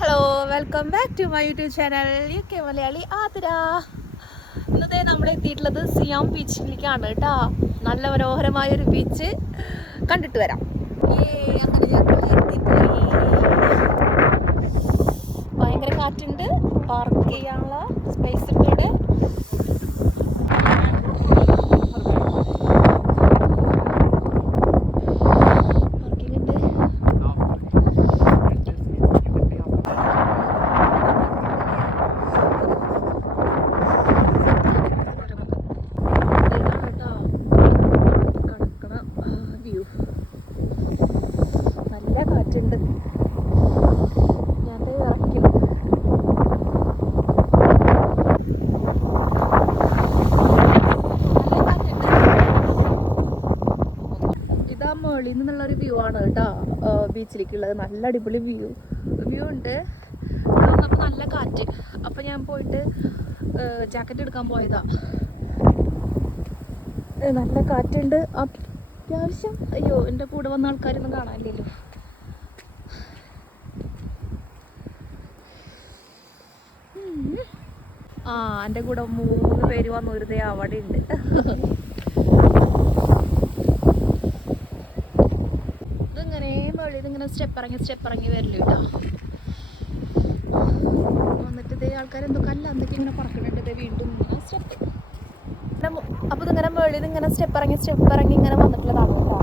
Hello, welcome back to my YouTube channel UK Malayali Athira. ഇന്നത്തെ നമ്മൾ എത്തിയിട്ടുള്ളത് സിയാം ബീച്ചിലേക്കാണ് കേട്ടോ. നല്ല മനോഹരമായൊരു ബീച്ച് കണ്ടിട്ട് വരാം. അങ്ങനെ ഞങ്ങൾ എത്തിപ്പോയി. ഭയങ്കര കാറ്റുണ്ട്, പാർക്ക് ചെയ്യാനുള്ള സ്പേസ് ഉണ്ട് ഇവിടെ. മേളിൽ നിന്നുള്ളൊരു വ്യൂ ആണ് കേട്ടോ ബീച്ചിലേക്കുള്ളത്. നല്ല അടിപൊളി വ്യൂ ഉണ്ട്. ഇവിടെ വന്നപ്പോൾ നല്ല കാറ്റ്. അപ്പം ഞാൻ പോയിട്ട് ജാക്കറ്റ് എടുക്കാൻ പോയതാ. നല്ല കാറ്റുണ്ട് അത്യാവശ്യം. അയ്യോ, എൻ്റെ കൂടെ വന്ന ആൾക്കാരൊന്നും കാണാനില്ലല്ലോ. എൻ്റെ കൂടെ 3 പേര് വന്നു. ഒരു ദേ അവിടെ ഉണ്ട്. ഇതിങ്ങനെ സ്റ്റെപ്പ് ഇറങ്ങി വരില്ല കേട്ടോ. വന്നിട്ട് ഇതേ ആൾക്കാരെന്തോ എന്തൊക്കെ ഇങ്ങനെ പറക്കണുണ്ട്. ഇതേ വീണ്ടും സ്റ്റെപ്പ്. അപ്പോൾ ഇതിങ്ങനെ മുകളിൽ ഇങ്ങനെ സ്റ്റെപ്പ് ഇറങ്ങി ഇങ്ങനെ വന്നിട്ടുള്ളതാണ് കേട്ടോ.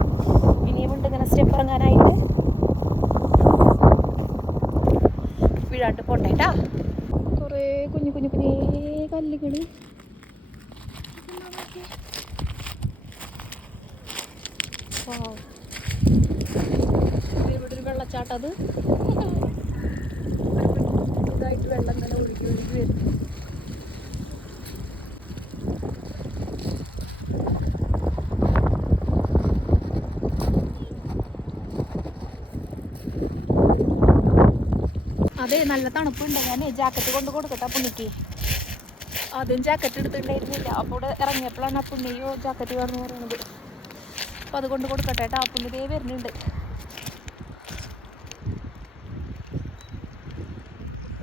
ഇനിയുമുണ്ട് ഇങ്ങനെ സ്റ്റെപ്പ് ഇറങ്ങാനായിട്ട്. വീഴാണ്ട് പോട്ടെ കേട്ടാ. കുറേ കുഞ്ഞു കല്ലുകൾ. ഇവിടെ ഒരു വെള്ളച്ചാട്ടം. അത് ഇതായിട്ട് വെള്ളം ഇങ്ങനെ ഒഴുകി വരും. അതെ, നല്ല തണുപ്പുണ്ട്. ഞാൻ ജാക്കറ്റ് കൊണ്ട് കൊടുക്കട്ടെ പുണ്ണിക്ക്. ആദ്യം ജാക്കറ്റ് എടുത്തിട്ടുണ്ടായിരുന്നില്ല. അപ്പോൾ ഇവിടെ ഇറങ്ങിയപ്പോഴാണ് ആ പുണ്ണിയോ ജാക്കറ്റ് വേണമെന്ന് പറയുന്നത്. അപ്പോൾ അത് കൊണ്ട് കൊടുക്കട്ടെ കേട്ടോ. ആ പുണ്ണി ദേ വരുന്നുണ്ട്.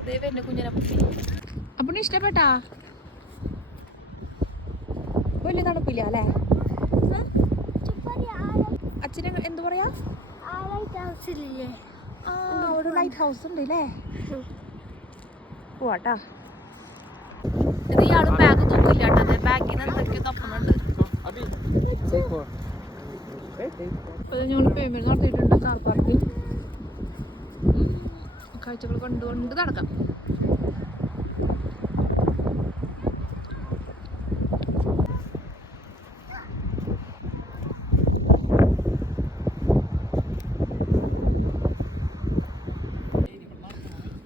ദേ വരുന്നു കുഞ്ഞിനെ പുണ്ണി. ആ പുണ്ണി ഇഷ്ടപ്പെട്ടാ? വലിയ തണുപ്പില്ല അല്ലേ? അച്ഛനെ എന്തു പറയാ? അവിടെ ലൈറ്റ് ഹൗസ് ഉണ്ട് അല്ലേ? പോവാട്ടാ. ഇത് ഇയാള് ബാഗ് തൂക്കില്ല കേട്ടോ. ബാഗിൽ നിന്ന് എന്തൊക്കെയോ തപ്പുന്നുണ്ട്. ഞങ്ങൾ പേയ്മെന്റ് നടത്തിയിട്ടുണ്ട്. കാർ പാർക്കിൽ കാഴ്ചകൾ കണ്ടുകൊണ്ട് നടക്കാം.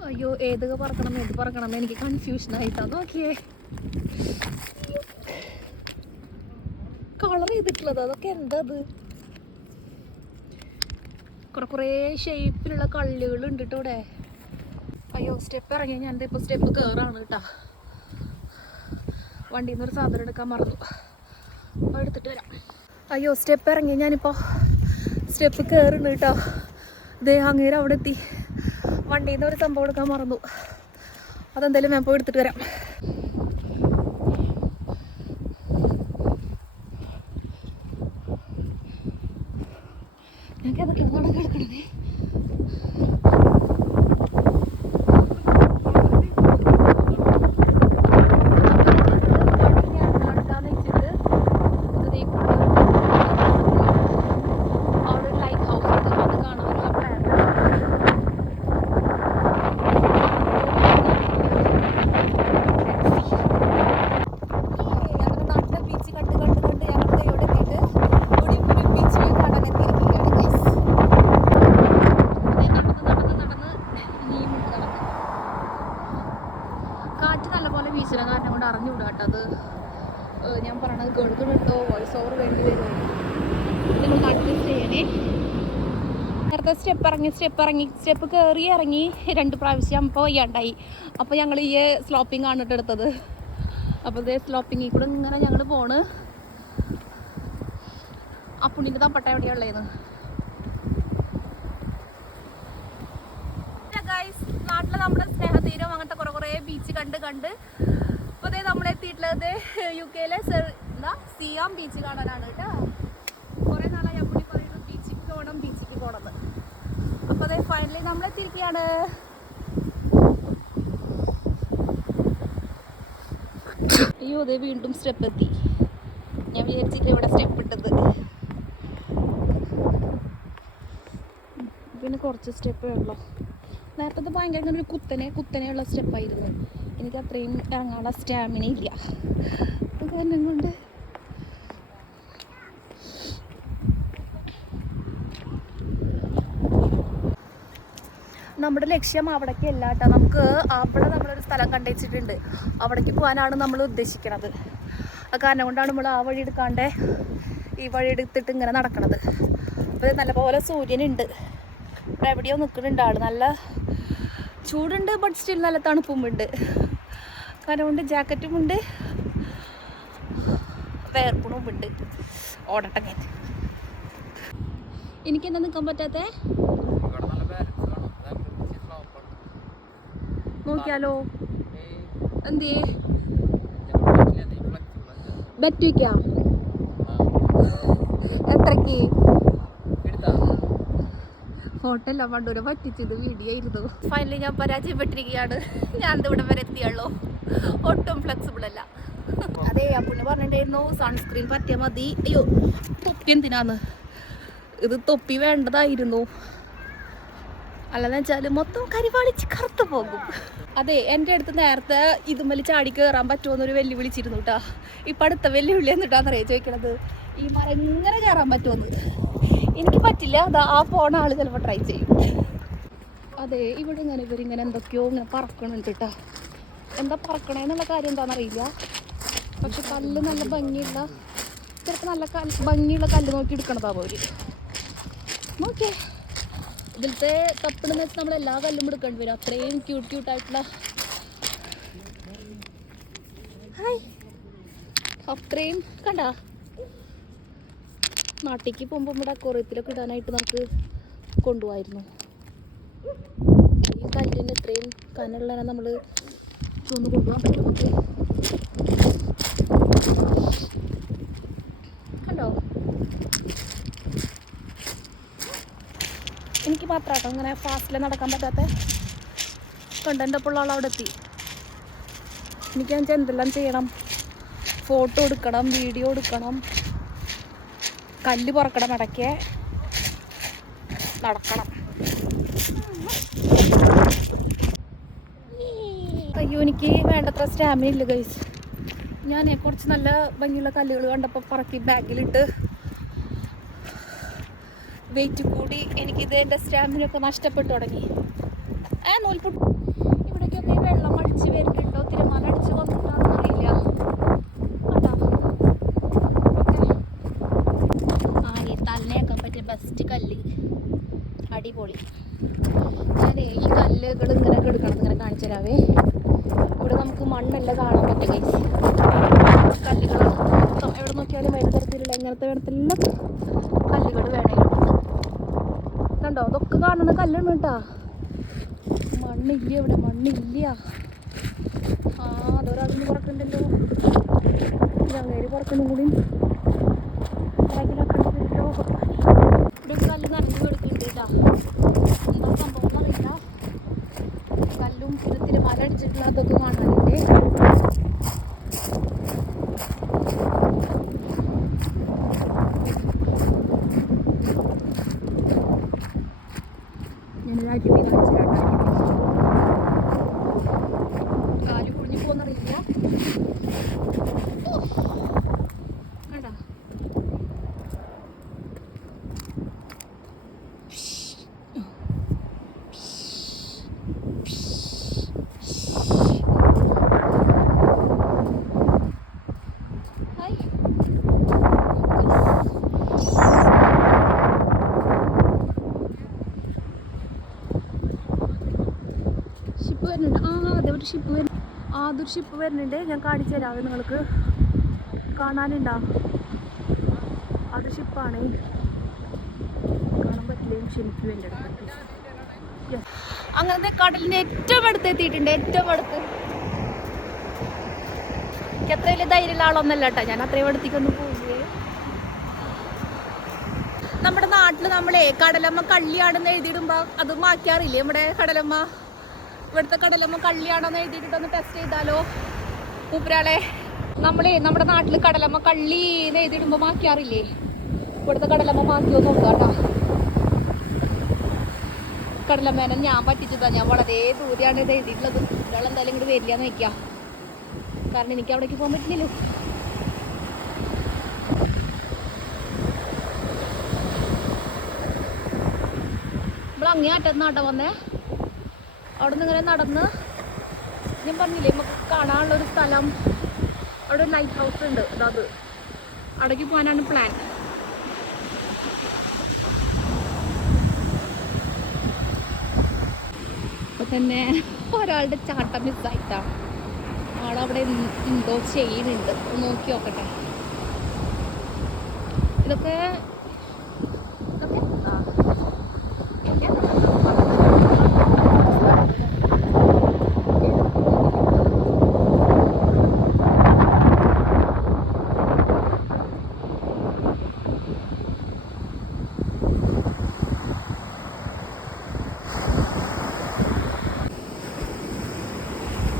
അയ്യോ, ഏത് പറക്കണം എനിക്ക് കൺഫ്യൂഷനായിട്ടാ. നോക്കിയേ, കളർ ചെയ്തിട്ടുള്ളത്. അതൊക്കെ എന്താ? അത് കുറേ ഷേപ്പിലുള്ള കല്ലുകൾ ഉണ്ട് കേട്ടോ ഇവിടെ. അയ്യോ, സ്റ്റെപ്പ് ഇറങ്ങി. ഞാൻ ഇപ്പോൾ സ്റ്റെപ്പ് കയറാണ് കേട്ടോ. വണ്ടിയിൽ നിന്ന് ഒരു സാധനം എടുക്കാൻ മറന്നു. അപ്പോൾ എടുത്തിട്ട് വരാം. അയ്യോ, സ്റ്റെപ്പ് ഇറങ്ങി. ഞാനിപ്പോൾ സ്റ്റെപ്പ് കയറുന്നു കേട്ടോ. ഇതേ അങ്ങേരം അവിടെ എത്തി. വണ്ടിയിൽ നിന്ന് ഒരു സംഭവം എടുക്കാൻ മറന്നു. അതെന്തായാലും ഞാൻ പോയി എടുത്തിട്ട് വരാം. ഞങ്ങൾക്ക് അതൊക്കെ നടക്കണം കിടക്കണേ. കാരണം കൊണ്ട് അറിഞ്ഞുകൂടാ കേട്ടോ. അത് ഞാൻ പറയണത് കേൾക്കുന്നുണ്ടോ, വോയിസ് ഓവർ വേണ്ടി വരുമോ, നിങ്ങൾ അഡ്ജസ്റ്റ് ചെയ്യണേ. നേരത്തെ സ്റ്റെപ്പ് കയറി ഇറങ്ങി 2 പ്രാവശ്യം അപ്പോൾ വയ്യാണ്ടായി. അപ്പോൾ ഞങ്ങൾ ഈ സ്ലോപ്പിംഗ് ആണ് എടുത്തത്. അപ്പോൾ ഇതേ സ്ലോപ്പിങ്ങിൽ കൂടെ ഇങ്ങനെ ഞങ്ങൾ പോണ്. ആ പുണ്ണിൻ്റെ തപ്പട്ട എവിടെയുള്ളതെന്ന്. നാട്ടിലെ കണ്ട് അപ്പോൾ അതേ നമ്മളെത്തിയിട്ടുള്ളത് UK-ലെ സിയാം ബീച്ച് കാണാനാണ് കേട്ടോ. കുറേ നാളായി അപ്പുണ്ണി പറയുന്നു ബീച്ചിക്ക് പോകണം അപ്പോൾ അതേ ഫൈനലി നമ്മളെത്തിയിരിക്കുകയാണ്. അയ്യോ അതേ വീണ്ടും സ്റ്റെപ്പ് എത്തി. ഞാൻ വിചാരിച്ചിട്ട് ഇവിടെ സ്റ്റെപ്പ് ഇട്ടത്. പിന്നെ കുറച്ച് സ്റ്റെപ്പേ ഉള്ളൂ. നേരത്തെ ഭയങ്കര ഒരു കുത്തനെയുള്ള സ്റ്റെപ്പായിരുന്നു. എനിക്ക് അത്രയും ഇറങ്ങാനുള്ള സ്റ്റാമിന ഇല്ല. കാരണം കൊണ്ട് നമ്മുടെ ലക്ഷ്യം അവിടേക്ക് അല്ല കേട്ടോ. നമുക്ക് അവിടെ നമ്മളൊരു സ്ഥലം കണ്ടുവച്ചിട്ടുണ്ട്. അവിടേക്ക് പോകാനാണ് നമ്മൾ ഉദ്ദേശിക്കുന്നത്. കാരണം കൊണ്ടാണ് നമ്മൾ ആ വഴി എടുക്കാണ്ട് ഈ വഴി എടുത്തിട്ട് ഇങ്ങനെ നടക്കണത്. അപ്പോൾ നല്ലപോലെ സൂര്യനുണ്ട്. ഇവിടെ എവിടെയോ നിൽക്കുന്നുണ്ട് ആൾ. നല്ല ചൂടുണ്ട്, ബട്ട് സ്റ്റിൽ നല്ല തണുപ്പുമുണ്ട്. കാരണം കൊണ്ട് ജാക്കറ്റുമുണ്ട്, വേർപ്പുണുമുണ്ട്. ഓടട്ടെ ഞാൻ. എനിക്കെന്താ നിൽക്കാൻ പറ്റാത്ത? നോക്കിയാലോ? എന്തേ ബെറ്റ് വയ്ക്കാം? എത്രക്ക്? ഹോട്ടലില്ല, പണ്ടൂരെ പറ്റിച്ചത് വീഡിയോ ആയിരുന്നു. ഫൈനലി ഞാൻ പരാജയപ്പെട്ടിരിക്കുകയാണ്. ഞാൻ ഇവിടെ വരെ എത്തിയുള്ളൂ. ഒട്ടും ഫ്ലെക്സിബിൾ അല്ല. അതെ, അപ്പുണ്ണി പറഞ്ഞിട്ടുണ്ടായിരുന്നു സൺസ്ക്രീൻ പറ്റിയാൽ മതി. അയ്യോ, തൊപ്പി എന്തിനാന്ന്? ഇത് തൊപ്പി വേണ്ടതായിരുന്നു. അല്ലെന്ന് വെച്ചാൽ മൊത്തം കരിവാളിച്ച് കറുത്തു പോകും. അതെ, എൻ്റെ അടുത്ത് നേരത്തെ ഇതുമ്മൽ ചാടി കയറാൻ പറ്റുമെന്നൊരു വെല്ലുവിളിച്ചിരുന്നു കേട്ടോ. ഇപ്പം അടുത്ത വെല്ലുവിളി എന്നിട്ടാന്നറിയാം ചോദിക്കണത്, ഈ മരം ഇങ്ങനെ കയറാൻ പറ്റുമെന്ന്. എനിക്ക് പറ്റില്ല. അതാ ആ പോണ ആൾ ചിലപ്പോൾ ട്രൈ ചെയ്യും. അതെ, ഇവിടെ ഇവരിങ്ങനെ എന്തൊക്കെയോ ഇങ്ങനെ പറക്കണുണ്ട് കേട്ടോ. എന്താ പറക്കണേന്നുള്ള കാര്യം എന്താണെന്നറിയില്ല. പക്ഷെ കല്ല് നല്ല ഭംഗിയുള്ള, ചിലപ്പോൾ നല്ല ഭംഗിയുള്ള കല്ല് നോക്കി എടുക്കണതാവും അവർ. നോക്കിയേ, ഇതിലത്തെ കപ്പിടെന്ന് വെച്ചാൽ നമ്മൾ എല്ലാ കല്ലും എടുക്കേണ്ടി വരും. അത്രയും ക്യൂട്ടായിട്ടുള്ള, ഹായ്, അത്രയും കണ്ട. നാട്ടിലേക്ക് പോകുമ്പോൾ ഇവിടെ അക്വേറിയത്തിലൊക്കെ ഇടാനായിട്ട് നമുക്ക് കൊണ്ടുപോകായിരുന്നു. ഈ കല്ലിന് ഇത്രയും കനമുള്ളതിനെ നമ്മൾ ചുവന്ന് കൊണ്ടുപോകാൻ പറ്റും നമുക്ക്. കണ്ടോ? എനിക്ക് മാത്രമാട്ടോ അങ്ങനെ ഫാസ്റ്റിൽ നടക്കാൻ പറ്റാത്ത. കണ്ടൻ്റെ ഒപ്പമുള്ള ആൾ അവിടെ എത്തി. എനിക്ക് എന്തെല്ലാം ചെയ്യണം, ഫോട്ടോ എടുക്കണം, വീഡിയോ എടുക്കണം, കല്ല് പറക്കണം, ഇടയ്ക്ക് നടക്കണം. അയ്യോ, എനിക്ക് വേണ്ടത്ര സ്റ്റാമിന ഇല്ല ഗൈസ്. ഞാൻ കുറച്ച് നല്ല ഭംഗിയുള്ള കല്ലുകൾ കണ്ടപ്പോൾ പറക്കി ബാഗിലിട്ട് വെയിറ്റ് കൂടി എനിക്കിത് എൻ്റെ സ്റ്റാമിനൊക്കെ നഷ്ടപ്പെട്ടു തുടങ്ങി. നൂൽപുട്ട് ഇവിടേക്കൊക്കെ വെള്ളം അടിച്ച് വരുന്നുണ്ടോ, തിരമാല അടിച്ച് വന്നിട്ടാണെന്ന് അറിയില്ല. ഈ തലനേക്കാൻ പറ്റിയ ബെസ്റ്റ് കല്ല്, അടിപൊളി. ഞാനേ ഈ കല്ലുകൾ ഇങ്ങനെ എടുക്കണം, ഇങ്ങനെ കാണിച്ചു തരാവേ. ഇവിടെ നമുക്ക് മണ്ണല്ല കാണാൻ പറ്റും ഗൈസ്. കല്ലുകൾ എവിടെ നോക്കിയാലും വേണ്ട തരത്തിലുള്ള ഇങ്ങനത്തെ വേണത്തിലുള്ള കല്ലുകൾ വേണേ. കണ്ടോ, അതൊക്കെ കാണുന്ന കല്ലാണ് കേട്ടാ. മണ്ണില്ല ഇവിടെ, മണ്ണില്ല. അതൊരാളൊന്ന് പുറക്കുന്നുണ്ടല്ലോ. ഞങ്ങളേര് പുറക്കണം കൂടി ഇവിടെ കല്ല് നനഞ്ഞു കൊടുക്കുന്നുണ്ട് കേട്ടാ. എന്താ സംഭവം എന്നറിയില്ല. കല്ലും തിരമാല അടിച്ചിട്ടുള്ള അതൊക്കെ കാണാനുണ്ട്. കാല് കുഴിഞ്ഞു പോകുന്നറിയില്ല. കണ്ടാ, ഷിപ്പ് വരുന്നുണ്ട്. അതേപോലെ ഷിപ്പ് വരുന്നു. അതൊരു ഷിപ്പ് വരുന്നുണ്ട്. ഞാൻ കാണിച്ചു തരാം, നിങ്ങൾക്ക് കാണാനുണ്ടോ? അത് ഷിപ്പാണ്. കാണാൻ പറ്റില്ല, ക്ഷമിക്കും എൻ്റെ അടുത്ത്. അങ്ങനത്തെ കടലിൻ്റെ ഏറ്റവും അടുത്ത് എത്തിയിട്ടുണ്ട്. ഏറ്റവും അടുത്ത് എനിക്ക് അത്ര വലിയ ധൈര്യമുള്ള ആളൊന്നല്ല കേട്ടോ, ഞാൻ അത്രയും അടുത്തേക്കൊന്നും പോകുകയെ. നമ്മുടെ നാട്ടിൽ നമ്മളെ കടലമ്മ കള്ളിയാണെന്ന് എഴുതിയിടുമ്പോൾ അത് മാറ്റാറില്ലേ നമ്മുടെ കടലമ്മ? ഇവിടുത്തെ കടലമ്മ കള്ളിയാണെന്ന് എഴുതിയിട്ടൊന്ന് ടെസ്റ്റ് ചെയ്താലോ മൂപ്പരാളെ? നമ്മുടെ നാട്ടിൽ കടലമ്മ കള്ളി എന്ന് എഴുതിയിടുമ്പോൾ മാറ്റാറില്ലേ? ഇവിടുത്തെ കടലമ്മ മാറ്റിയോ നോക്കുക കേട്ടോ. കടലമ്മേനെ ഞാൻ പറ്റിച്ചതാ, ഞാൻ വളരെ ദൂരെയാണ് ഇത് എഴുതിയിട്ടുള്ളത്. ഒരാൾ എന്തായാലും ഇങ്ങോട്ട് വരില്ല എന്ന് വയ്ക്കാം, കാരണം എനിക്ക് അവിടേക്ക് പോകാൻ പറ്റില്ലല്ലോ. ഇവിടെ അങ്ങേ അറ്റത്തുനിന്നാട്ടോ വന്നേ. അവിടെ നിന്ന് ഇങ്ങനെ നടന്ന് ഞാൻ പറഞ്ഞില്ലേ നമുക്ക് കാണാനുള്ളൊരു സ്ഥലം, അവിടെ ഒരു ലൈറ്റ് ഹൗസ് ഉണ്ട്, അത് അവിടേക്ക് പോകാനാണ് പ്ലാൻ. അപ്പൊ തന്നെ ഒരാളുടെ ചാട്ടം മിസ്സായിട്ടാണ്. ആളവിടെ എന്തോ ചെയ്യുന്നുണ്ട്, നോക്കി നോക്കട്ടെ. ഇതൊക്കെ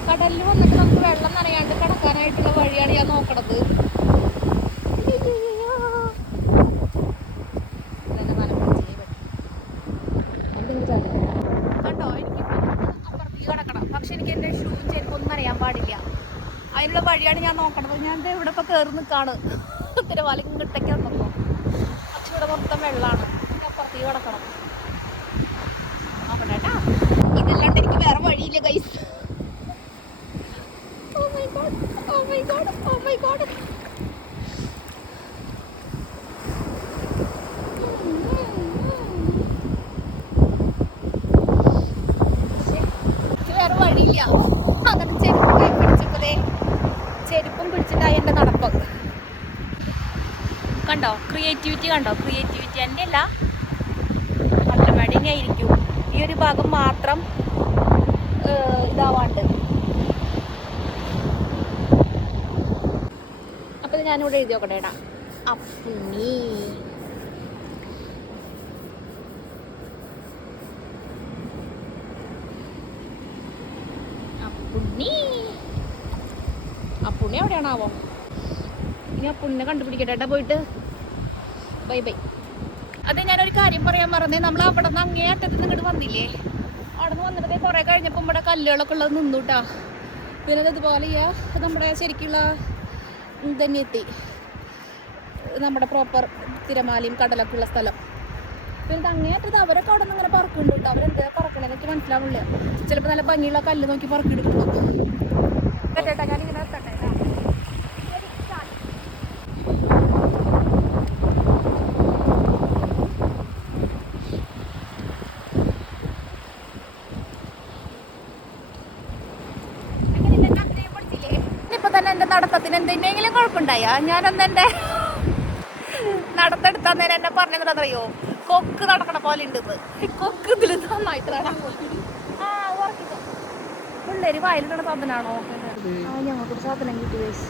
കടലിൽ വന്നിട്ട് നമുക്ക് വെള്ളം നനയാണ്ട് കിടക്കാനായിട്ടുള്ള വഴിയാണ് ഞാൻ നോക്കണത്. കണ്ടോ, എനിക്കിപ്പോൾ അപ്പുറത്തേക്ക് കിടക്കണം, പക്ഷെ എനിക്ക് എൻ്റെ ഷൂ ചെരുപ്പൊന്നും നനയാൻ പാടില്ല. അതിനുള്ള വഴിയാണ് ഞാൻ നോക്കണത്. ഞാൻ ഇവിടെ ഇപ്പോൾ കയറി നിൽക്കാണ് തിരുവാലി ഇങ്ങോട്ടേക്ക് വന്നപ്പോൾ, പക്ഷെ ഇവിടെ മൊത്തം വെള്ളമാണ്. അപ്പുറത്തേക്ക് കിടക്കണം. നോക്കട്ടെ കേട്ടാ, ഇതല്ലാണ്ട് എനിക്ക് വേറെ വഴിയില്ല guys. Oh my god, oh my god, oh my god. വേറെ വഴിയില്ല. എന്നിട്ട് ചെരുപ്പും പിടിച്ചിട്ടായി എൻ്റെ നടപ്പ്. കണ്ടോ ക്രിയേറ്റിവിറ്റി, കണ്ടോ ക്രിയേറ്റിവിറ്റി തന്നെയല്ല, നല്ല മടിങ്ങ ആയിരിക്കും. ഈ ഒരു ഭാഗം മാത്രം ഇതാവാണ്ട്. അപ്പം ഞാനിവിടെ എഴുതി നോക്കട്ടെ ഏട്ടാ. അപ്പുണ്ണി അപ്പുണ്ണി അപ്പുണ്ണി എവിടെയാണാവോ? ഇനി അപ്പുണ്ണിനെ കണ്ടുപിടിക്കട്ടെ ഏട്ടാ പോയിട്ട്. Bye bye. അതെ, ഞാനൊരു കാര്യം പറയാൻ മറന്നേ. നമ്മൾ അവിടെ നിന്ന് അങ്ങേ അറ്റത്ത് നിന്ന് ഇങ്ങോട്ട് വന്നില്ലേ? അവിടെ നിന്ന് വന്നിട്ട് കുറേ കഴിഞ്ഞപ്പോൾ ഇവിടെ കല്ലുകളൊക്കെ ഉള്ളത് നിന്നുട്ടാ. പിന്നെ ഇതുപോലെ നമ്മുടെ ശരിക്കുള്ള തന്നെ എത്തി, നമ്മുടെ പ്രോപ്പർ തിരമാലയും കടലൊക്കെ ഉള്ള സ്ഥലം. പിന്നെ അങ്ങേറ്റത് അവരൊക്കെ അവിടെ നിന്ന് ഇങ്ങനെ പറക്കുന്നുണ്ട് കേട്ടോ. അവരെന്താ പറക്കണേന്നൊക്കെ മനസ്സിലാവില്ല. ചിലപ്പോൾ നല്ല ഭംഗിയുള്ള കല്ല് നോക്കി പറക്കിയെടുക്കണം കേട്ടാ. ഞാനിങ്ങനെ എത്തട്ടെ. നടത്തത്തിന് എന്തെങ്കിലും കുഴപ്പമുണ്ടായ ഞാനൊന്നെൻ്റെ നടത്തെടുത്താൽ നേരം എന്നെ പറഞ്ഞറിയോ, കൊക്ക് നടക്കണ പോലെ ഉണ്ടെന്ന്. കൊക്ക് ഇതിൽ നന്നായിട്ടാണ്. ആ ഉറക്കിക്കോ, പിള്ളേര് വയലിട്ടണ സാധനമാണോ? ആ ഞങ്ങൾക്കൊരു സാധനം കിട്ടി വേസ്.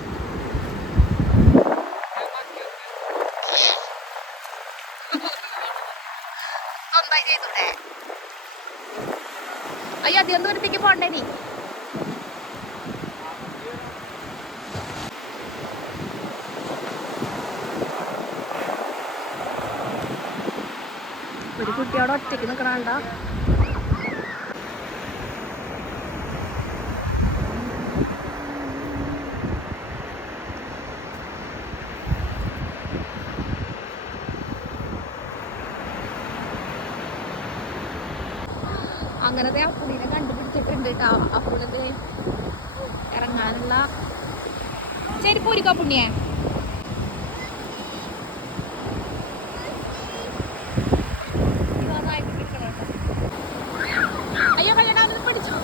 സ്വന്തമായി ചെയ്തൂടെ? അയ്യോ അധികം ദൂരത്തേക്ക് പോണ്ടേ നീ. ഒരു കുട്ടിയോടെ ഒറ്റയ്ക്ക് നിൽക്കണണ്ട. അങ്ങനത്തെ അപ്പുണ്ണിനെ കണ്ടുപിടിച്ചിട്ടുണ്ട് കേട്ടോ. അപ്പുണ്ണിന് ഇറങ്ങാനുള്ള ചെരുപ്പ് ഒരുക്കാം അപ്പുണ്ണിയെ. അയ്യോ കല്യാണം അത് പിടിച്ചു.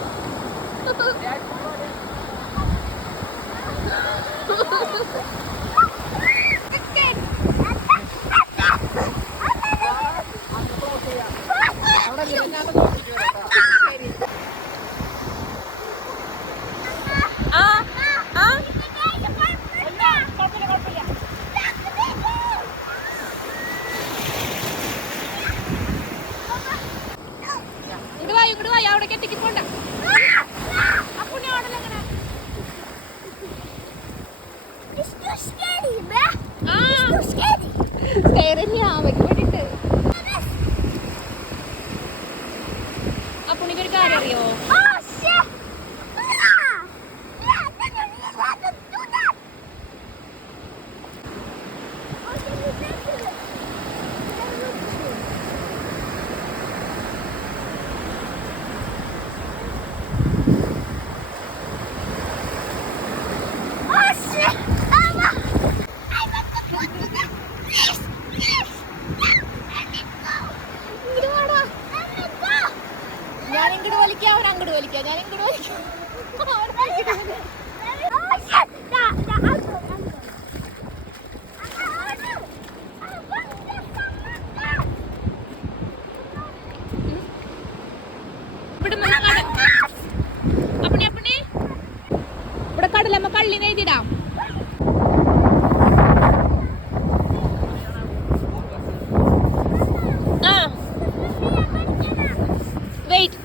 ഇവിടെ കടലമ്മ കള്ളി നെയ്തിടാം. വെയിറ്റ്,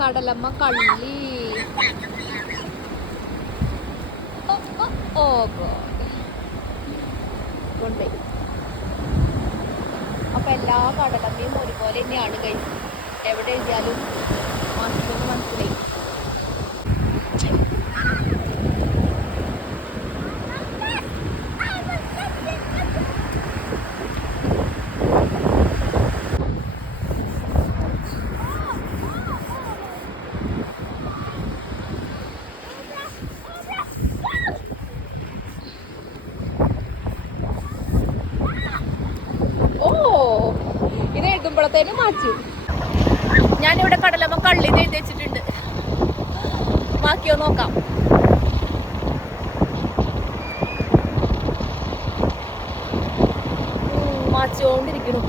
കടലമ്മ കള്ളി. കൊണ്ടുപോയി. അപ്പൊ എല്ലാ കടലമ്മയും ഒരുപോലെ തന്നെയാണ് കഴിച്ചത്. എവിടെ എഴുതിയാലും മനസ്സിലായി. ഇത് എഴുതുമ്പോഴത്തേനും മാച്ചു. ഞാനിവിടെ കടലമ്മ കള്ളി എഴുതി വെച്ചിട്ടുണ്ട്. ബാക്കിയോ നോക്കാം. മാച്ചുകൊണ്ടിരിക്കണു.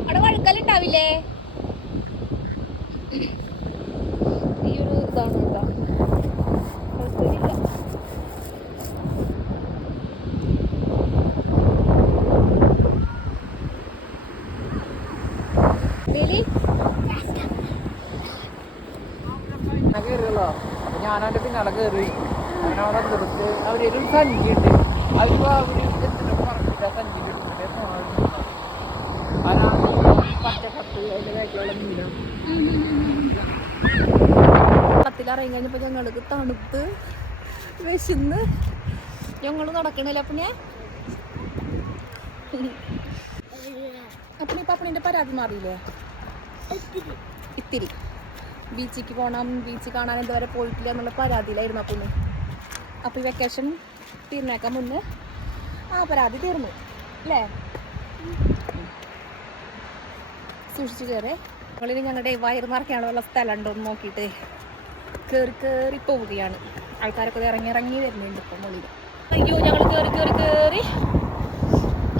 അവിടെ വഴുക്കലുണ്ടാവില്ലേ? ഈ ഒരു ഇതാണ് കേട്ടോ. കുഴപ്പമില്ല. കയറിയല്ലോ. അപ്പൊ ഞാനവന്റെ പിന്നാലെ കയറി. അവനവിടെ നിർത്തി. അവരൊരു സഞ്ചിയുണ്ട്. അവരിപ്പോ പറഞ്ഞില്ല സഞ്ചി പത്തിലിറങ്ങി കഴിഞ്ഞപ്പോ ഞങ്ങൾക്ക് തണുത്ത് വിശന്ന് ഞങ്ങൾ നടക്കണില്ല. അപ്പണിന്റെ പരാതി മാറിയില്ലേ? ഇത്തിരി ബീച്ചിക്ക് പോകണം, ബീച്ച് കാണാൻ ഇതുവരെ പോയിട്ടില്ല എന്നുള്ള പരാതിയിലായിരുന്നു അപ്പന്. അപ്പോൾ ഈ വെക്കേഷൻ തീർന്നേക്കാൻ മുന്നേ ആ പരാതി തീർന്നു അല്ലേ? സൂക്ഷിച്ചു കയറേ. ഞങ്ങളിന് ഞങ്ങളുടെ വയറ് നിറയ്ക്കാനുള്ള സ്ഥലം ഉണ്ടോ എന്ന് നോക്കിയിട്ട് കയറി പോവുകയാണ്. ആൾക്കാരൊക്കെ ഇറങ്ങി വരുന്നുണ്ട് ഇപ്പം മുകളിൽ. അയ്യോ, ഞങ്ങൾ കയറി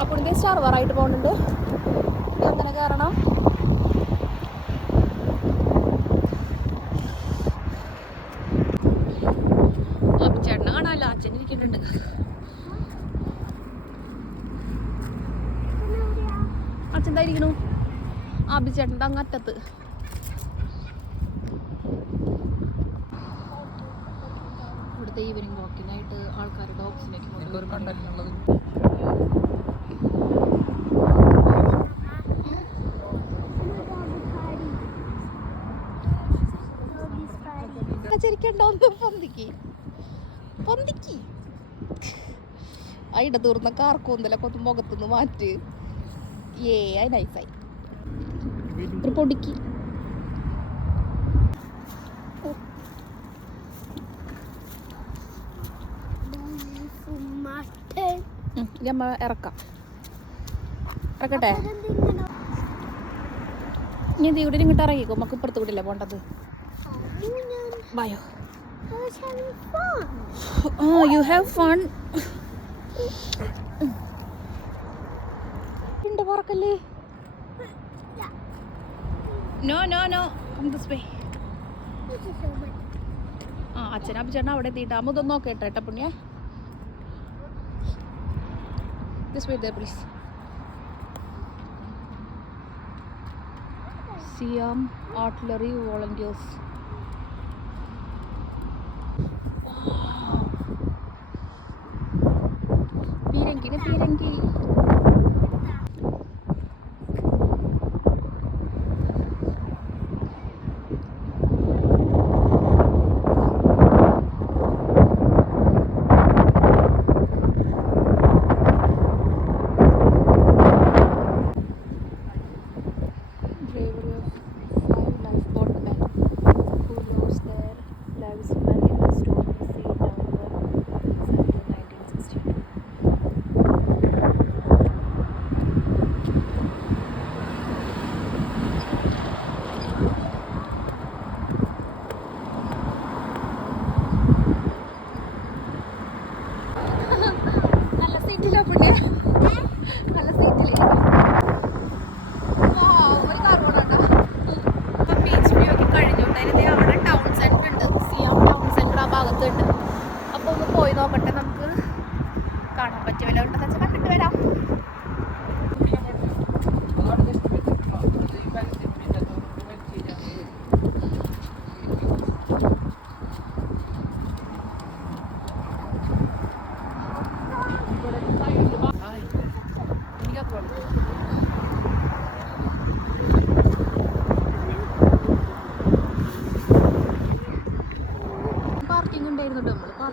അപ്പോൾ ഇതിൻ്റെ സർവറായിട്ട് പോകുന്നുണ്ട്. അങ്ങനെ കയറണം. ചേട്ടനെ കാണാമല്ലോ, അച്ഛൻ ഇരിക്കുന്നുണ്ട്. അച്ഛൻ എന്തായിരിക്കണു? ആബിച്ചേട്ടൻ്റെ അങ്ങറ്റത്ത്. ഇവിടുത്തെ ഈവനിങ് വാക്കിനായിട്ട് ആൾക്കാർ ഡോഗ്സിനൊക്കെ ചിരിക്കണ്ടോന്ന് പൊന്തിക്ക് അതിടെ തീർന്ന കാർക്കൂന്തലൊക്കെ ഒന്ന് മുഖത്തുനിന്ന് മാറ്റ്. അത് നൈസായി. ഒരു പൊടിക്ക് അമ്മ ഇറക്കട്ടെ. ഇനി ഇത് ഇവിടെ ഇങ്ങോട്ട് ഇറങ്ങിക്കോ. നമുക്ക് ഇപ്പുറത്ത് കൂടിയല്ലേ പോണ്ടത്. Bio. Oh, you have fun. ഇണ്ട് പറക്കല്ലേ. No. Come this way. അച്ഛൻ അഭിചേട്ടൻ അവിടെ എത്തിയിട്ട് അമ്മതൊന്ന് നോക്കട്ടെ കേട്ടോ പുണ്യ. This way there please. Siam Artillery Volunteers. പീരങ്കി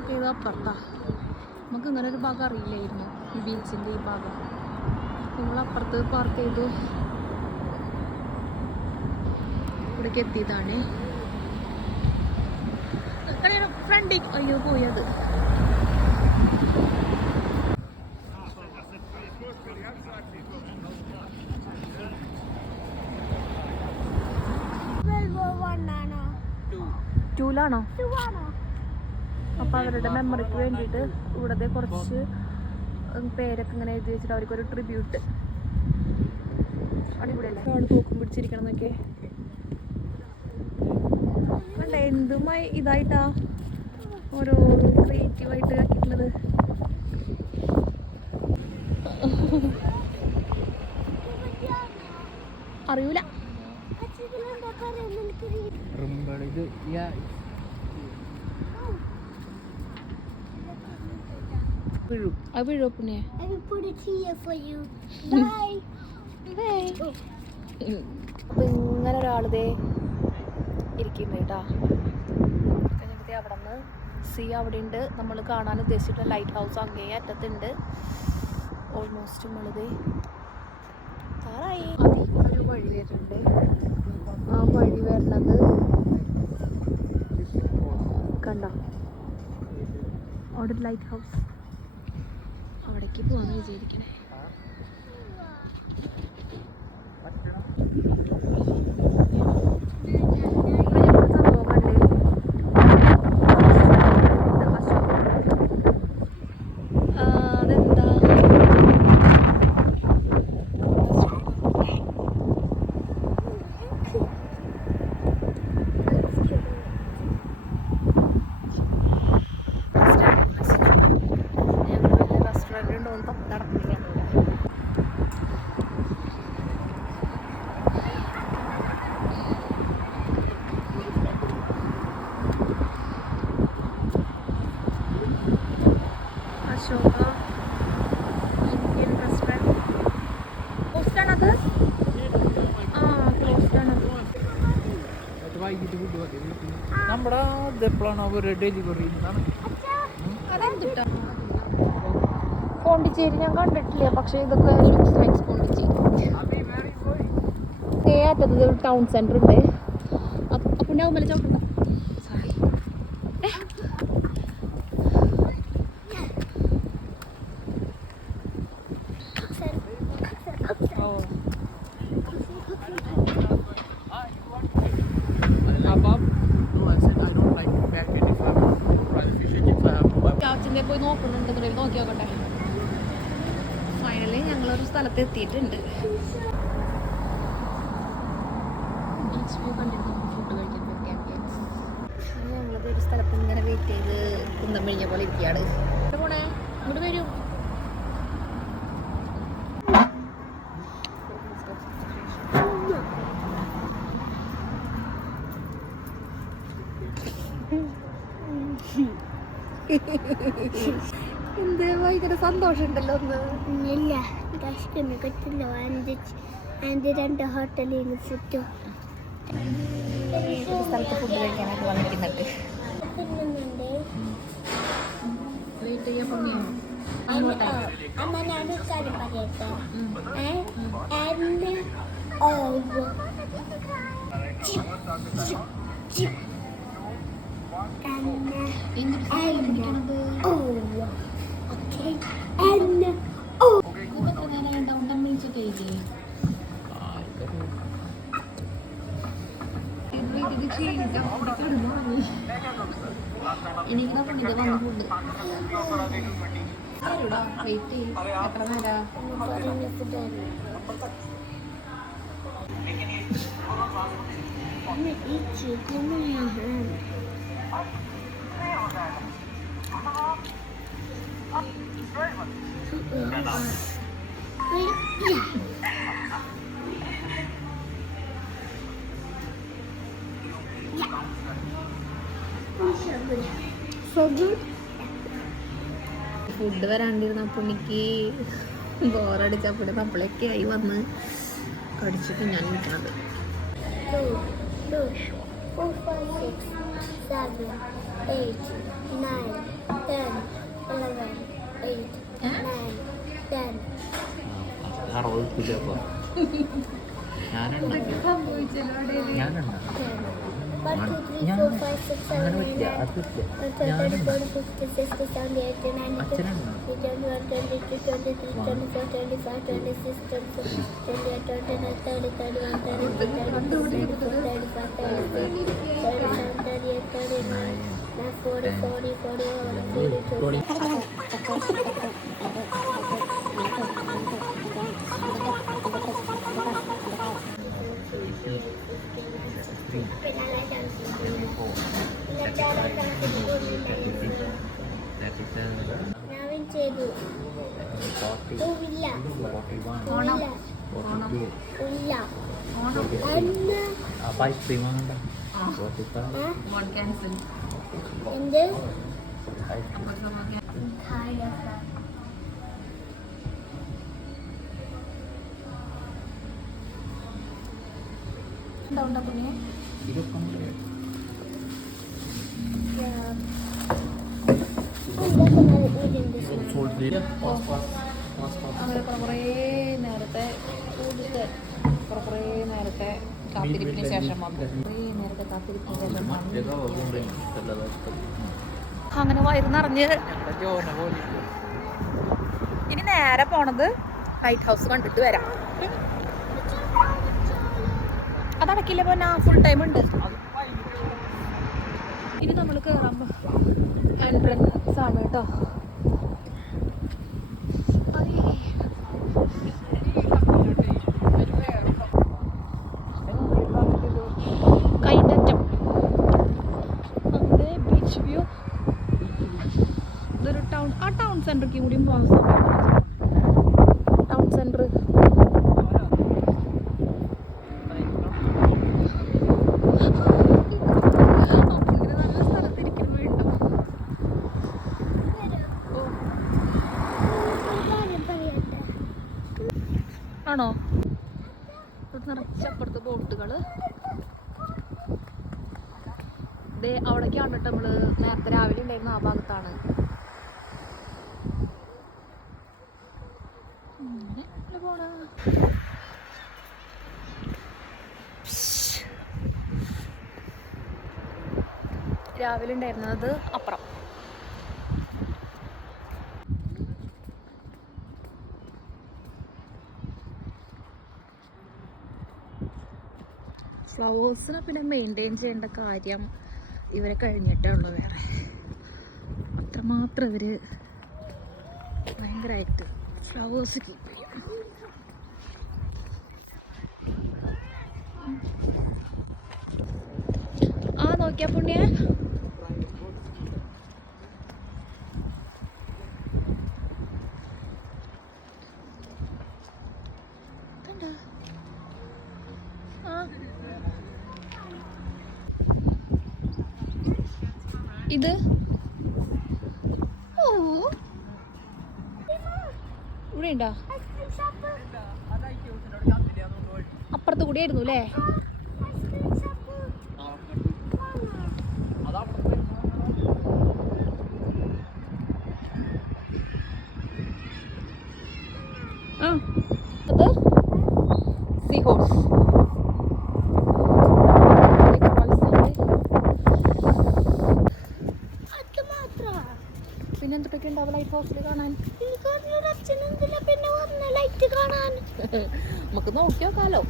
പാർക്ക് ചെയ്ത് അപ്പുറത്താ. നമുക്ക് ഇങ്ങനെ ഒരു ഭാഗം അറിയില്ലായിരുന്നു, ഈ ബീച്ചിൻ്റെ ഈ ഭാഗം. നമ്മൾ അപ്പുറത്ത് പാർക്ക് ചെയ്തു. ഇവിടേക്ക് എത്തിയതാണ്. ഫ്രണ്ടിൽ അയ്യോ പോയത്. ടൂലാണോ? അപ്പോൾ അവരുടെ മെമ്മറിക്ക് വേണ്ടിയിട്ട് ഇവിടത്തെ കുറച്ച് പേരൊക്കെ ഇങ്ങനെ എഴുതി വെച്ചിട്ട് അവർക്കൊരു ട്രിബ്യൂട്ട്. അടിപൊളിയല്ലേ? അവിടെ തൂക്കം പിടിച്ചിരിക്കണം എന്നൊക്കെ കണ്ട. എന്തുമായി ഇതായിട്ടാ ഓരോ ക്രിയേറ്റീവായിട്ട് ആക്കിയിട്ടുള്ളത്. അറിയൂല. അത് വീഴോ പിന്നെ? അപ്പൊ ഇങ്ങനെ ഒരാളിതേ ഇരിക്കുന്നു കേട്ടാ. കഴിഞ്ഞിട്ട് അവിടെ നിന്ന് സീ അവിടെ ഉണ്ട്. നമ്മൾ കാണാൻ ഉദ്ദേശിച്ചിട്ട് ലൈറ്റ് ഹൗസ് അങ്ങേ അറ്റത്തുണ്ട്. ഓൾമോസ്റ്റ് നമ്മളിത് ഒരു വഴി വരുന്നുണ്ട്. ആ വഴി വരുന്നത് കണ്ട, അവിടെ ലൈറ്റ് ഹൗസ്. അവിടേക്ക് പോവാന്ന് വിചാരിക്കണേ. നമ്മുടെ എപ്പോഴാണ് അവർ ഡെലിവറി? പോണ്ടിച്ചേരി ഞാൻ കണ്ടിട്ടില്ല, പക്ഷെ ഇതൊക്കെ ലുക്സ് ലൈക്സ് പോണ്ടിച്ചേരി. അറ്റത്ത് ഒരു ടൗൺ സെന്റർ ഉണ്ട്. അപ്പം ഞാൻ ഉമ്മല ചോക്കണ്ട. സോറി. ചാച്ചിൻ്റെ പോയി നോക്കുന്നുണ്ടെന്നുണ്ടെങ്കിൽ നോക്കി നോക്കട്ടെ. ഫൈനലി ഞങ്ങളൊരു സ്ഥലത്ത് എത്തിയിട്ടുണ്ട്. ബീച്ച് വ്യൂ കണ്ടിട്ട് ഫുഡ് കഴിക്കാൻ പറ്റിയ ഞങ്ങളത് ഒരു സ്ഥലത്ത് ഇങ്ങനെ വെയിറ്റ് ചെയ്ത് കുന്തം കഴിഞ്ഞ പോലെ ഇരിക്കുകയാണ്. പോണേ ഇങ്ങോട്ട് വരൂ. എന്ത് ഭയങ്കര സന്തോഷം ഉണ്ടല്ലോ. ഒന്ന് ഇല്ല കഷ്ടമേ കൊച്ചല്ലോ. എൻ്റെ 2 ഹോട്ടലിൽ നിന്ന് ഫുഡ് സ്ഥലത്ത് ഫുഡ് കഴിക്കാനായിട്ട് വന്നിരിക്കുന്നുണ്ട്. വെയിറ്റ് ചെയ്യാൻ പണിയാണോ? അമ്മ ഞാനൊരു കാര്യം പറയട്ടെ. എനിക്ക് ഇത് വന്ന് ഫുഡ് വെയിറ്റ് ചെയ്യും. എത്ര നേരം? ഫുഡ് വരാണ്ടിരുന്നപ്പോൾ എനിക്ക് ബോറടിച്ചപ്പോൾ നമ്മളൊക്കെ ആയി വന്ന് കടിച്ചിട്ട് ഞാൻ നിൽക്കുന്നത്. 2, 4, 5, 6, 7, 8, 9, 10, 11, 8, 9, 10. 60 അപ്പോൾ ഞാനുണ്ട് 1, 2, 3, 4, 5, 6, 7, 8, 9, 10, 11, 12, 13, 14, 15, 16, 17, 18, 19, 20, 21, 22, 23, 24, 25, 26, 27, 28, 29, 30, 31, 32, 33, 34, 35, 36, 37, 38, 39, 40, Navin Chedu. Villa. Villa. Anna. അപ്പോൾ ഐസ്ക്രീം വാങ്ങണ്ട One cancel. And then ഉണ്ടാ കുഞ്ഞെ ഇതൊക്കെ അങ്ങനെ കുറേ നേരത്തെ കുറേ നേരത്തെ കാത്തിരിപ്പിന് ശേഷം വന്നു. കുറേ നേരത്തെ കാത്തിരിപ്പിന് ശേഷം വന്നു. അങ്ങനെ വയറ് നിറഞ്ഞ് ഇനി നേരെ പോണത് ലൈറ്റ് ഹൗസ് കണ്ടിട്ട് വരാം. അതടക്കില്ല പോന്നാ, ഫുൾ ടൈം ഉണ്ട്. ഇനി നമ്മൾ കയറാൻ എൻട്രൻസ് ആണ് കേട്ടോ. കൈറ്ററ്റം അങ്ങനെ ബീച്ച് വ്യൂ. ഇതൊരു ടൗൺ, ആ ടൗൺ സെൻറ്ററിലേക്ക് കൂടിയും പോകാൻ ടൗൺ സെൻറ്റർ. നല്ല സ്ഥലത്തിരിക്കുന്നു വീണ്ടും. ആണോ? ഇവിടെ നിറച്ചപ്പുറത്ത് ബോട്ടുകൾ. അവിടേക്കാണ് കേട്ടോ നമ്മള് നേരത്തെ രാവിലെ ഉണ്ടായിരുന്ന ആ ഭാഗത്താണ്. പോണ രാവിലെ ഉണ്ടായിരുന്നത് അപ്പുറം. ഫ്ലവേഴ്സിനെ പിന്നെ മെയിൻറ്റെയിൻ ചെയ്യേണ്ട കാര്യം ഇവരെ കഴിഞ്ഞിട്ടേ ഉള്ളൂ. വേറെ അത്രമാത്രം ഇവർ ഭയങ്കരമായിട്ട് ഫ്ലവേഴ്സ് കീപ്പ് ചെയ്യും. ആ നോക്കിയാ പുണ്യ ഇത് ഓ ഇവിടെ ഉണ്ടോ? അപ്പുറത്ത് കൂടി ആയിരുന്നു അല്ലേ? ആ അത് സീ ഹോഴ്സ്. പിന്നെ എന്തൊക്കെ ഉണ്ടാവും ലൈറ്റ് ഹൗസിൽ കാണാൻ? നമുക്ക് നോക്കി നോക്കാലോ.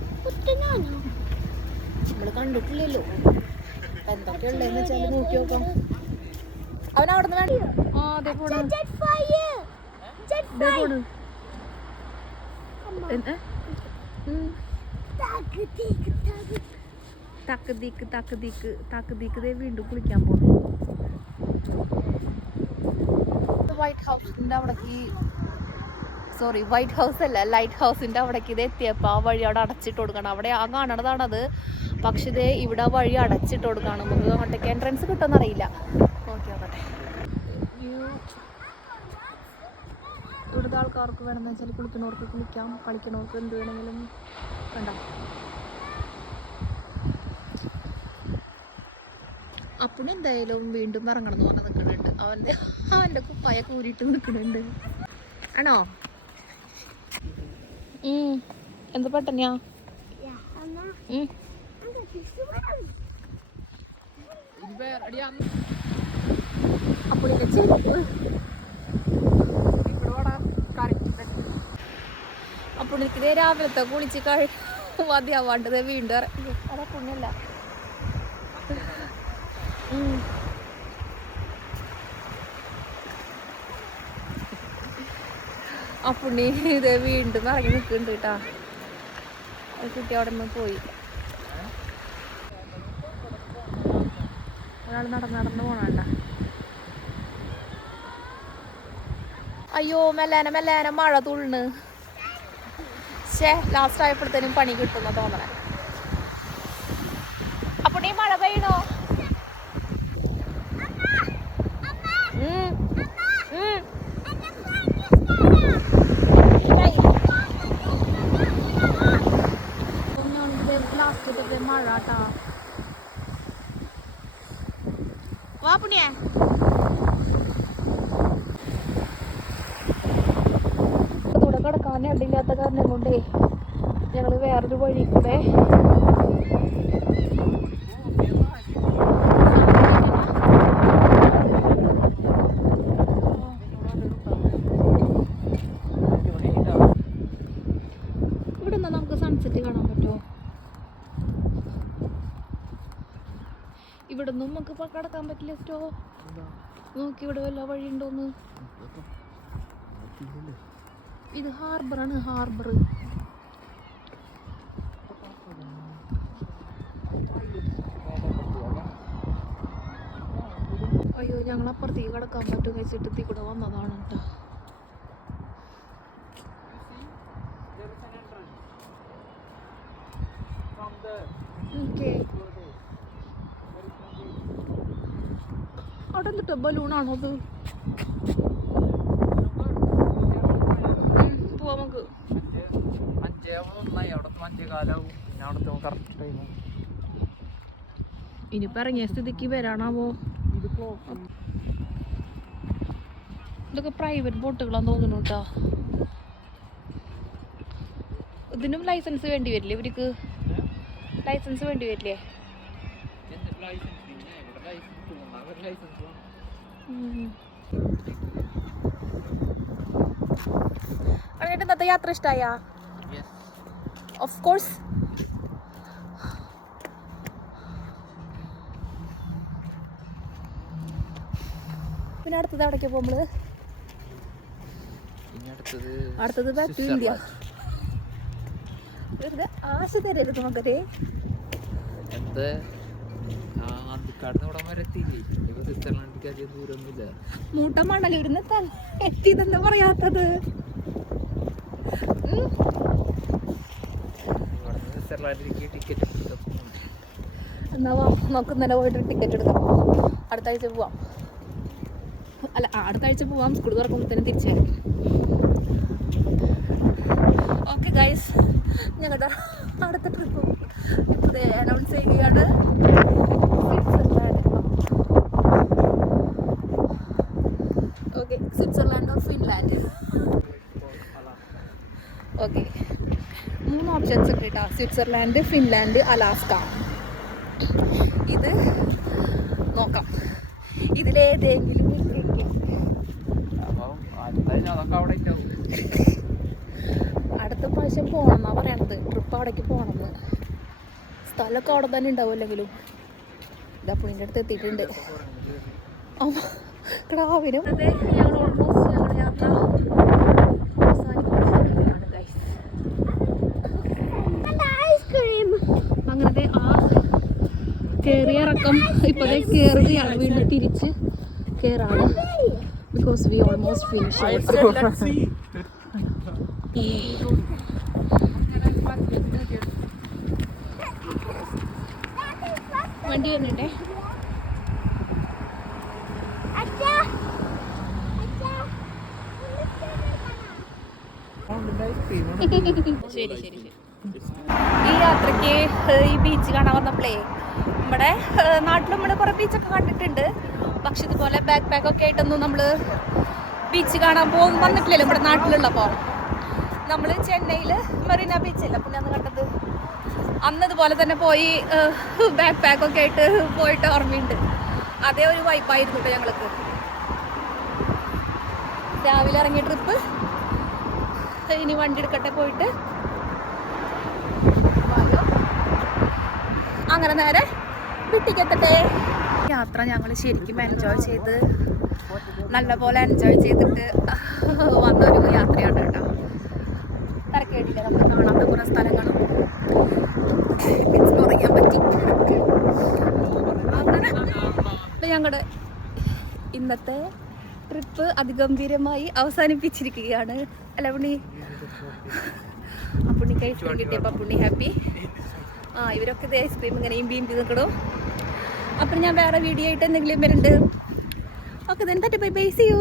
നമ്മള് കണ്ടിട്ടില്ലല്ലോ എന്തൊക്കെയുള്ളതെന്ന് വെച്ചാൽ നോക്കി നോക്കാം. അവൻ അവിടെ നിന്ന് വേണ്ടി ആ അതെ പോണു. തക്ക് വീണ്ടും കുളിക്കാൻ പോണു. വൈറ്റ് ഹൗസിന്റെ അവിടേക്ക്, സോറി വൈറ്റ് ഹൗസ് അല്ല, ലൈറ്റ് ഹൗസിന്റെ അവിടേക്ക് ഇത് എത്തിയപ്പോൾ ആ വഴി അവിടെ അടച്ചിട്ട് കൊടുക്കണം. അവിടെ ആ കാണണതാണത്. പക്ഷെ ഇത് ഇവിടെ വഴി അടച്ചിട്ട് കൊടുക്കണം. നമുക്ക് അങ്ങോട്ടേക്ക് എൻട്രൻസ് കിട്ടുമെന്ന് അറിയില്ല. ഓക്കെ ആകട്ടെ. ഇവിടുത്തെ ആൾക്കാർക്ക് വേണമെന്ന് വെച്ചാൽ കുളിക്കണവർക്ക് കുളിക്കാം, കളിക്കണവർക്ക് എന്ത് വേണമെങ്കിലും വേണ്ട. അപ്പോൾ എന്തായാലും വീണ്ടും ഇറങ്ങണം എന്ന് പറഞ്ഞ് നിൽക്കുന്നുണ്ട്. അവൻ്റെ കുപ്പായ കൂരിയിട്ട് നിൽക്കുന്നുണ്ട്. ആണോ? എന്ത് പെട്ടെന്നാ? അപ്പോൾ ചെരുപ്പ് അപ്പോൾ എനിക്ക് രാവിലത്തെ കുളിച്ച് മതിയാവാണ്ടത് വീണ്ടും അതാ പുണ്യല്ല. അപ്പുണ്ണി ഇത് വീണ്ടും ഇറങ്ങി നിൽക്കുന്നുണ്ട് കേട്ടാ. കുട്ടി അവിടെ നിന്ന് പോയി. ഒരാൾ നടന്ന് പോണണ്ട. അയ്യോ മെല്ലേനെ മഴ തുള്ളണ്. ലാസ്റ്റ് ആയപ്പോഴത്തേനും പണി കിട്ടുന്ന തോന്നണേ. അപ്പുണ്ണി മഴ പെയ്യണോ? ലാസ്റ്റ് മഴ ട്ടാ. വാ പുണ്യേ. ഇവിടെ കിടക്കാൻ ഇടില്ലാത്ത കാരണം കൊണ്ടേ ഞങ്ങൾ വേറൊരു വഴി കൂടെ ഇവിടെ നിന്നാ നമുക്ക് സൺസെറ്റ് കാണാൻ പറ്റുമോ? ഇവിടെ ഒന്നും നമുക്ക് കിടക്കാൻ പറ്റില്ല. സ്റ്റോ നോക്കി ഇവിടെ വല്ല വഴി ഉണ്ടോന്ന്. ഇത് ഹാർബറാണ്, ഹാർബർ. അയ്യോ ഞങ്ങൾ അപ്പുറത്തേക്ക് കിടക്കാൻ പറ്റും വെച്ചിട്ട് തീ കൂടെ വന്നതാണ് കേട്ടോ. അവിടെ എന്നിട്ട് ബലൂണാണോ അത്? പോവാ നമുക്ക്. ഇനിയിപ്പോ ഇറങ്ങിയ സ്ഥിതിക്ക് വരാണാവോ? ഇതൊക്കെ പ്രൈവറ്റ് ബോട്ടുകളാന്ന് തോന്നുന്നു കേട്ടോ. ഇതിനും ലൈസൻസ് വേണ്ടി വരില്ലേ? ഇവർക്ക് ലൈസൻസ് വേണ്ടി വരില്ലേ? എന്നിട്ട് ഇന്നത്തെ യാത്ര ഇഷ്ടായ? Of course. പിന്നെ അടുത്തത് എവിടേക്കാ പോകുമ്പള്? അടുത്തത് ബാക്ക് ടു ഇന്ത്യ. വെറുതെ ആശ തരരുത് മകരെ. മൂട്ട മണലൂരിന്ന് എത്തിയതെന്താ പറയാത്തത്? എന്നാ വാ നമുക്ക് ഇന്നലെ പോയിട്ട് ടിക്കറ്റ് എടുക്കാം. അടുത്ത ആഴ്ച പോവാം. അല്ല അടുത്ത ആഴ്ച പോവാം. സ്കൂൾ തുറക്കുമ്പോഴത്തേനും തിരിച്ചായിരിക്കും. ഓക്കെ ഗൈസ്, ഞങ്ങളുടെ അടുത്ത ട്രിപ്പ് അനൗൺസ് ചെയ്യുകയാണ്. Okay, Switzerland or Finland. Okay, 3 options ഉണ്ട് കേട്ടോ. Switzerland, Finland, Alaska. ഇത് നോക്കാം, ഇതിലേതെങ്കിലും അടുത്ത പ്രാവശ്യം പോകണമെന്നാണ് പറയണത്. ട്രിപ്പ് അവിടേക്ക് പോകണമെന്ന്. സ്ഥലമൊക്കെ അവിടെ തന്നെ ഉണ്ടാവും. അല്ലെങ്കിലും ഇതാ പുള്ളിൻ്റെ അടുത്ത് എത്തിയിട്ടുണ്ട്. കിടാവിനും ഞങ്ങൾ ഓൾമോസ്റ്റ് ഞങ്ങളുടെ യാത്ര അവസാനിപ്പിക്കുകയാണ് ഗൈസ്. അങ്ങനത്തെ ആ കയറിയിറക്കം ഇപ്പോഴേ കയറുകയാണ്. വീണ്ടും തിരിച്ച് കയറാണ്. Because we almost finish. വണ്ടി വന്നിട്ടേ. ശരി ശരി ശരി. ഈ യാത്രക്ക് ഈ ബീച്ച് കാണാൻ വന്നപ്പോഴേ നമ്മുടെ നാട്ടിൽ നമ്മൾ കുറേ ബീച്ചൊക്കെ കണ്ടിട്ടുണ്ട്. പക്ഷെ ഇതുപോലെ ബാക്ക് പാക്ക് ഒക്കെ ആയിട്ടൊന്നും നമ്മൾ ബീച്ച് കാണാൻ വന്നിട്ടില്ലല്ലോ നമ്മുടെ നാട്ടിലുള്ളപ്പോൾ. നമ്മൾ ചെന്നൈയിൽ മെറീന ബീച്ചല്ല പിന്നെ അന്ന് കണ്ടത്. അന്ന് ഇതുപോലെ തന്നെ പോയി ബാക്ക് പാക്കൊക്കെ ആയിട്ട് പോയിട്ട് ഓർമ്മയുണ്ട്. അതേ ഒരു വൈബായിരുന്നു കേട്ടോ ഞങ്ങൾക്ക്. രാവിലെ ഇറങ്ങിയ ട്രിപ്പ് ഇനി വണ്ടി എടുക്കട്ടെ പോയിട്ട് അങ്ങനെ നേരെ വീട്ടിലെത്തട്ടെ. യാത്ര ഞങ്ങൾ ശരിക്കും എൻജോയ് ചെയ്ത് നല്ലപോലെ എൻജോയ് ചെയ്തിട്ട് വന്നൊരു യാത്രയാണ് കേട്ടോ. തിരക്കേടില്ല, നമ്മൾ കാണാത്ത കുറേ സ്ഥലങ്ങളും എക്സ്പ്ലോർ ചെയ്യാൻ പറ്റി. അങ്ങനെ ഞങ്ങളുടെ ഇന്നത്തെ ട്രിപ്പ് അതിഗംഭീരമായി അവസാനിപ്പിച്ചിരിക്കുകയാണ്. അല്ല പുണ്ണി, അപ്പുണ്ണിക്ക് ഐസ്ക്രീം കിട്ടിയപ്പോൾ പുണ്ണി ഹാപ്പി. ഇവരൊക്കെ ഇത് ഐസ്ക്രീം ഇങ്ങനെയും ബീമ്പി നിൽക്കണോ. അപ്പം ഞാൻ വേറെ വീഡിയോ ആയിട്ട് എന്തെങ്കിലും വരുന്നുണ്ട്. Okay, then bye bye, see U.